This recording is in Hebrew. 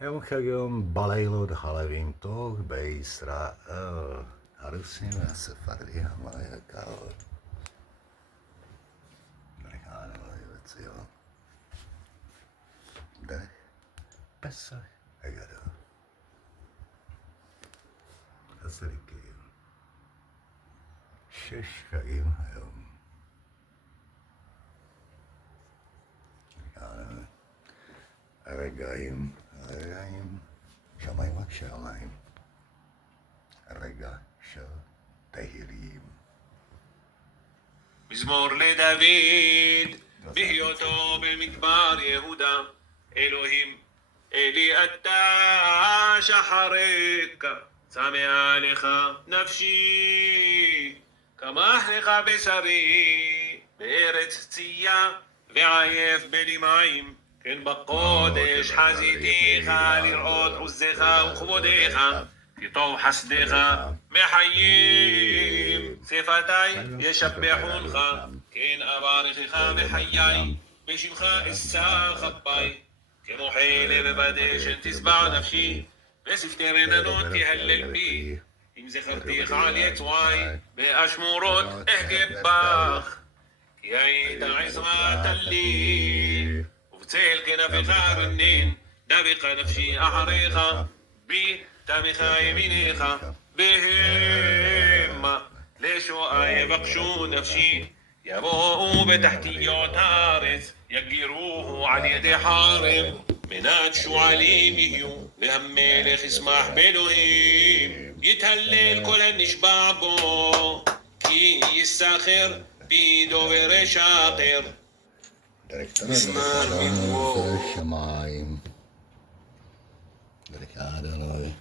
היום כיום בלילות הלווים טוב בישראל, הרוסים והספרדים היקר. אני לא אציע. דרך פסח הגדול. הזריקים. 6 חגים היום. הרגעים, שמיים רק שמיים. הרגע של תהילים. מזמור לדוד, בהיותו במדבר יהודה, אלוהים, אלי אתה שחרק, צמאה לך נפשי, קמח לך בשרי, בארץ צייה ועייף בלי מים, כן בקודש חזיתיך לראות עוזך וכבודך, כי טוב חסדך מחיים, שפתי ישבחונך, כן אברכך בחיי, בשמך אשא כפיי, כמו חלב בדשן תשבע נפשי, ושפתי רננות תהלל בי, אם זכרתיך על יצועי, באשמורות אחגה בך, כי היית עזרת לי, ובצל כנפיך רנן, דבק נפשי אחריך, בי תמיך ימיניך, בהמה לשואה יבקשו נפשי, יבואו בתחתיות הארץ, יגירוהו על ידי חרב, מנת שועלים יהיו, והמלך ישמח באלוהים, יתהלל כל הנשבע בו, כי יסחר בדובר שקר. מזמן מנוור. שמיים. דרך אדוני.